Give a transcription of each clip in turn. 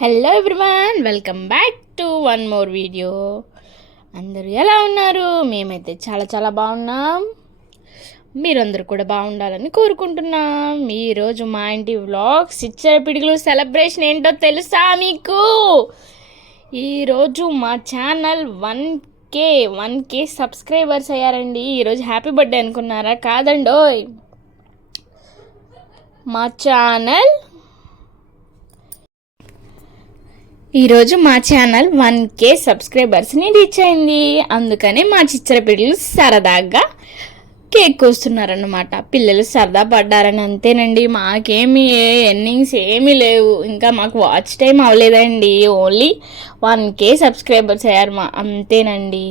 Hello everyone, welcome back to one more video. అందరూ ఎలా ఉన్నారు? మేమైతే చాలా చాలా బాగున్నాం. మీరందరూ కూడా బాగుండాలని కోరుకుంటున్నాం. ఈరోజు మా ఇంటి వ్లాగ్స్ ఇచ్చే పిడుగులు సెలబ్రేషన్ ఏంటో తెలుసా మీకు? ఈరోజు మా ఛానల్ 1K సబ్స్క్రైబర్స్ అయ్యారండి. ఈరోజు హ్యాపీ బర్త్డే అనుకున్నారా? కాదండోయ్, ఈరోజు మా ఛానల్ 1K సబ్స్క్రైబర్స్ని రీచ్ అయింది. అందుకనే మా చిచ్చర పిల్లలు సరదాగా కేక్ కోస్తున్నారన్నమాట. పిల్లలు సరదా పడ్డారని అంతేనండి. మాకేమీ ఎర్నింగ్స్ ఏమీ లేవు, ఇంకా మాకు వాచ్ టైం అవ్వలేదండి. ఓన్లీ 1K సబ్స్క్రైబర్స్ అయ్యారు అంతేనండి.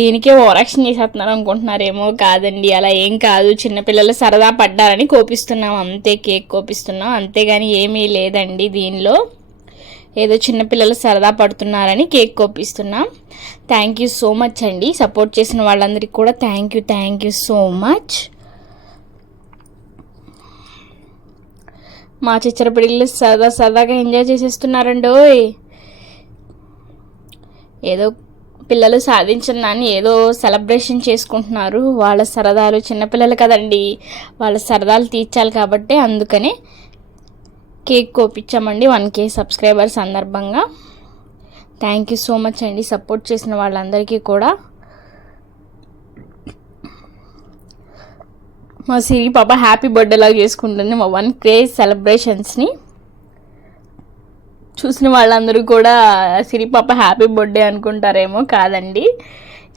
దీనికే ఓవరాక్షన్ చేసేస్తున్నారు అనుకుంటున్నారేమో. కాదండి, అలా ఏం కాదు. చిన్నపిల్లలు సరదా పడ్డారని కోపిస్తున్నాం అంతే, కేక్ కోపిస్తున్నాం అంతేగాని ఏమీ లేదండి. దీనిలో ఏదో చిన్నపిల్లలు సరదా పడుతున్నారని కేక్ కోపిస్తున్నాం. థ్యాంక్ యూ సో మచ్ అండి. సపోర్ట్ చేసిన వాళ్ళందరికీ కూడా థ్యాంక్ యూ సో మచ్. మా చిచ్చర పిల్లలు సరదాగా ఎంజాయ్ చేసేస్తున్నారండి. ఏదో పిల్లలు సాధించిన దాన్ని ఏదో సెలబ్రేషన్ చేసుకుంటున్నారు. వాళ్ళ సరదాలు, చిన్నపిల్లలు కదండి, వాళ్ళ సరదాలు తీర్చాలి కాబట్టి అందుకనే కేక్ కోపించామండి 1K సబ్స్క్రైబర్స్ సందర్భంగా. థ్యాంక్ యూ సో మచ్ అండి సపోర్ట్ చేసిన వాళ్ళందరికీ కూడా. మా సిరి పాప హ్యాపీ బర్త్డే లాగా చేసుకుంటుంది మా 1K సెలబ్రేషన్స్ని. చూసిన వాళ్ళందరూ కూడా సిరి పాప హ్యాపీ బర్త్డే అనుకుంటారేమో. కాదండి,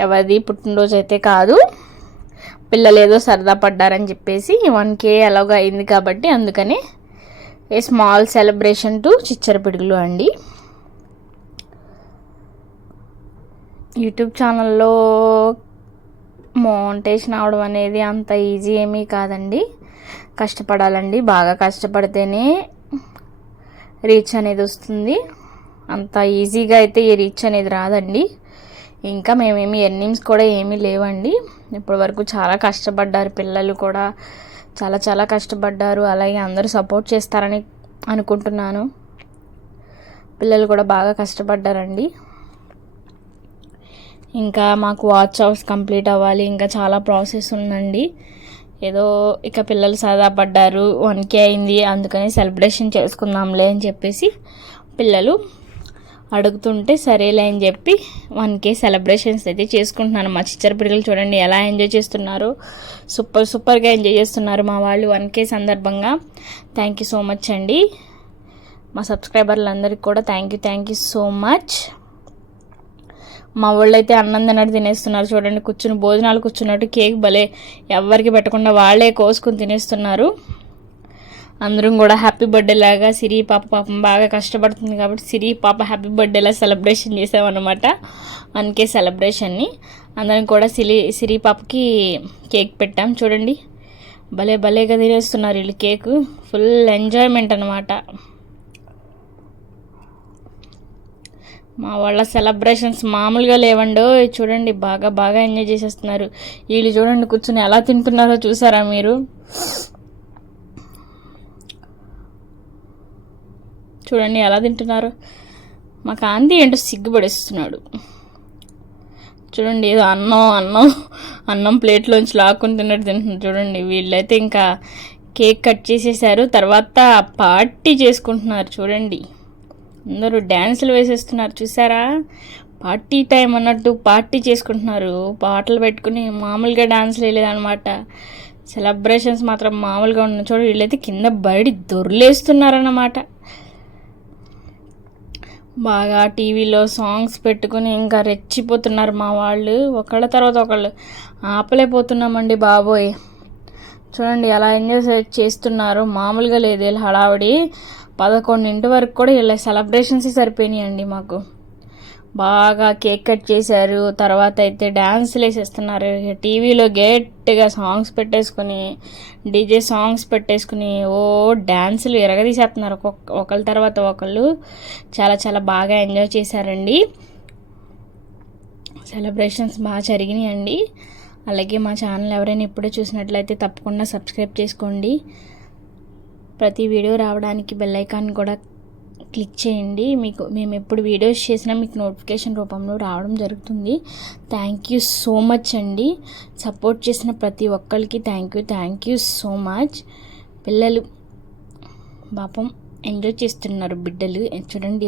ఎవరిది పుట్టినరోజు అయితే కాదు. పిల్లలు ఏదో సరదా పడ్డారని చెప్పేసి 1K అలాగా అయింది కాబట్టి అందుకని ఏ స్మాల్ సెలబ్రేషన్ టు చిచ్చర పిడుగులు అండి. యూట్యూబ్ ఛానల్లో మోనిటైజేషన్ అవడం అనేది అంత ఈజీ ఏమీ కాదండి. కష్టపడాలండి, బాగా కష్టపడితేనే రీచ్ అనేది వస్తుంది. అంత ఈజీగా అయితే ఈ రీచ్ అనేది రాదండి. ఇంకా మేమేమి ఎర్నింగ్స్ కూడా ఏమీ లేవండి. ఇప్పటి వరకు చాలా కష్టపడ్డారు పిల్లలు కూడా, చాలా కష్టపడ్డారు. అలాగే అందరూ సపోర్ట్ చేస్తారని అనుకుంటున్నాను. పిల్లలు కూడా బాగా కష్టపడ్డారండి. ఇంకా మాకు వాచ్ అవర్స్ కంప్లీట్ అవ్వాలి, ఇంకా చాలా ప్రాసెస్ ఉందండి. ఏదో ఇక పిల్లలు సరదా పడ్డారు, 1K అయింది, అందుకని సెలబ్రేషన్ చేసుకుందాంలే అని చెప్పేసి పిల్లలు అడుగుతుంటే సరేలే అని చెప్పి 1K సెలబ్రేషన్స్ అయితే చేసుకుంటున్నాను. మా చిచ్చర పిల్లలు చూడండి ఎలా ఎంజాయ్ చేస్తున్నారు. సూపర్గా ఎంజాయ్ చేస్తున్నారు మా వాళ్ళు 1K సందర్భంగా. థ్యాంక్ యూ సో మచ్ అండి. మా సబ్స్క్రైబర్లందరికీ కూడా థ్యాంక్ యూ సో మచ్. మా వాళ్ళు అయితే అన్నం తిన్నట్టు తినేస్తున్నారు చూడండి. భోజనాలు కూర్చున్నట్టు కేక్ భలే ఎవరికి పెట్టకుండా వాళ్ళే కోసుకుని తినేస్తున్నారు. అందరం కూడా హ్యాపీ బర్త్డే లాగా సిరి పాపం బాగా కష్టపడుతుంది కాబట్టి సిరి పాప హ్యాపీ బర్త్డేలా సెలబ్రేషన్ చేసామన్నమాట 1K సెలబ్రేషన్ని. అందరం కూడా సిరి పాపకి కేక్ పెట్టాం చూడండి. భలేగా తినేస్తున్నారు వీళ్ళు కేకు. ఫుల్ ఎంజాయ్మెంట్ అనమాట. మా వాళ్ళ సెలబ్రేషన్స్ మామూలుగా లేవండో. చూడండి బాగా ఎంజాయ్ చేసేస్తున్నారు. వీళ్ళు చూడండి కూర్చొని ఎలా తింటున్నారో చూసారా మీరు? చూడండి ఎలా తింటున్నారు. మా కాంతి ఏంటో సిగ్గుపడేస్తున్నాడు చూడండి. ఏదో అన్నం ప్లేట్లోంచి లాక్కొని తింటున్నారు చూడండి. వీళ్ళైతే ఇంకా కేక్ కట్ చేసేసారు, తర్వాత పార్టీ చేసుకుంటున్నారు చూడండి. అందరూ డ్యాన్సులు వేసేస్తున్నారు చూసారా? పార్టీ టైం అన్నట్టు పార్టీ చేసుకుంటున్నారు. పాటలు పెట్టుకుని మామూలుగా డాన్సులు వేయలేదన్నమాట. సెలబ్రేషన్స్ మాత్రం మామూలుగా ఉన్న చూడండి. వీళ్ళైతే కింద బయట దొర్లేస్తున్నారన్నమాట. బాగా టీవీలో సాంగ్స్ పెట్టుకుని ఇంకా రెచ్చిపోతున్నారు మా వాళ్ళు. ఒకళ్ళ తర్వాత ఒకళ్ళు ఆపలేకపోతున్నామండి బాబోయ్. చూడండి ఎలా ఎంజాయ్ చేస్తున్నారు. మామూలుగా లేదు వీళ్ళ హడావిడి. 11 వరకు కూడా వీళ్ళ సెలబ్రేషన్స్ సరిపోయినాయండి మాకు. బాగా కేక్ కట్ చేశారు, తర్వాత అయితే డ్యాన్సులు వేసేస్తున్నారు. టీవీలో గట్టిగా సాంగ్స్ పెట్టేసుకుని, డీజే సాంగ్స్ పెట్టేసుకుని డ్యాన్సులు ఎరగదీసేస్తున్నారు ఒకళ్ళ తర్వాత ఒకళ్ళు. చాలా బాగా ఎంజాయ్ చేశారండి. సెలబ్రేషన్స్ బాగా జరిగినాయండి. అలాగే మా ఛానల్ ఎవరైనా ఇప్పుడే చూసినట్లయితే తప్పకుండా సబ్స్క్రైబ్ చేసుకోండి. ప్రతి వీడియో రావడానికి బెల్ ఐకాన్ కూడా క్లిక్ చేయండి. మీకు మేము ఎప్పుడు వీడియోస్ చేసినా మీకు నోటిఫికేషన్ రూపంలో రావడం జరుగుతుంది. థ్యాంక్ యూ సో మచ్ అండి. సపోర్ట్ చేసిన ప్రతి ఒక్కరికి థ్యాంక్ యూ సో మచ్. పిల్లలు పాపం ఎంజాయ్ చేస్తున్నారు బిడ్డలు. చూడండి,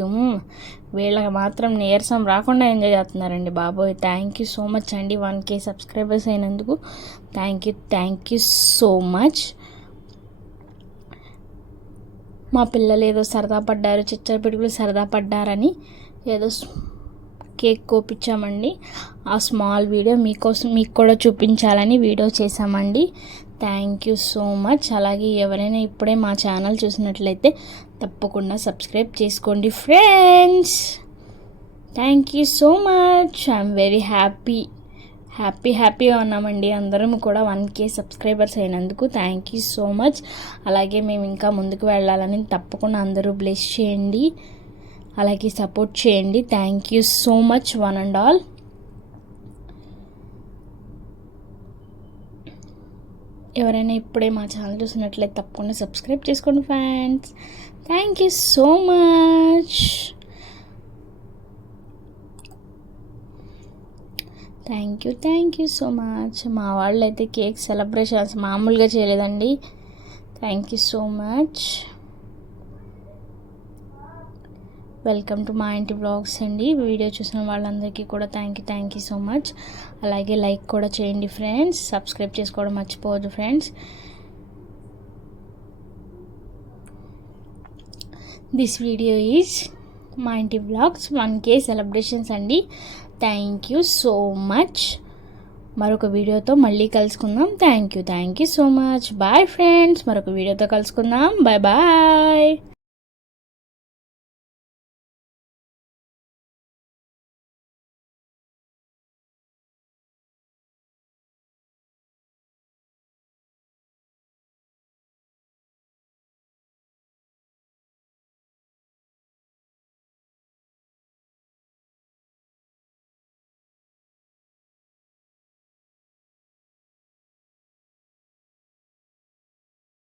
వీళ్ళకి మాత్రం నీరసం రాకుండా ఎంజాయ్ చేస్తున్నారండి బాబోయ్. థ్యాంక్ యూ సో మచ్ అండి. 1K సబ్స్క్రైబర్స్ అయినందుకు థ్యాంక్ యూ సో మచ్. మా పిల్లలు ఏదో సరదా పడ్డారు, చిచ్చర పిడుగులు సరదా పడ్డారని ఏదో కేక్ కోపించామండి. ఆ స్మాల్ వీడియో మీకోసం మీకు కూడా చూపించాలని వీడియో చేశామండి. Thank you so much. అలాగే ఎవరైనా ఇప్పుడే మా ఛానల్ చూసినట్లయితే తప్పకుండా సబ్స్క్రైబ్ చేసుకోండి friends. Thank you so much. I'm very హ్యాపీగా ఉన్నామండి. అందరం కూడా 1K సబ్స్క్రైబర్స్ అయినందుకు థ్యాంక్ యూ సో మచ్. అలాగే మేము ఇంకా ముందుకు వెళ్ళాలని తప్పకుండా అందరూ బ్లెస్ చేయండి, అలాగే సపోర్ట్ చేయండి. Thank you so much one and all. ఎవరైనా ఇప్పుడే మా ఛానల్ చూసినట్లయితే తప్పకుండా సబ్స్క్రైబ్ చేసుకోండి friends. Thank you so much. Thank you so much. మా వాళ్ళు అయితే కేక్ సెలబ్రేషన్స్ మామూలుగా చేయలేదండి. Thank you so much. Welcome to మా ఇంటి బ్లాగ్స్ అండి. వీడియో చూసిన వాళ్ళందరికీ కూడా థ్యాంక్ యూ సో మచ్. అలాగే లైక్ కూడా చేయండి ఫ్రెండ్స్. సబ్స్క్రైబ్ చేసుకోవడం మర్చిపోవద్దు ఫ్రెండ్స్. దిస్ వీడియో ఈజ్ మా ఇంటి బ్లాగ్స్ 1K సెలబ్రేషన్స్ అండి. Thank you so much. మరొక వీడియోతో మళ్ళీ కలుసుకుందాం. Thank you so much. Bye friends. మరొక వీడియోతో కలుసుకుందాం. బాయ్.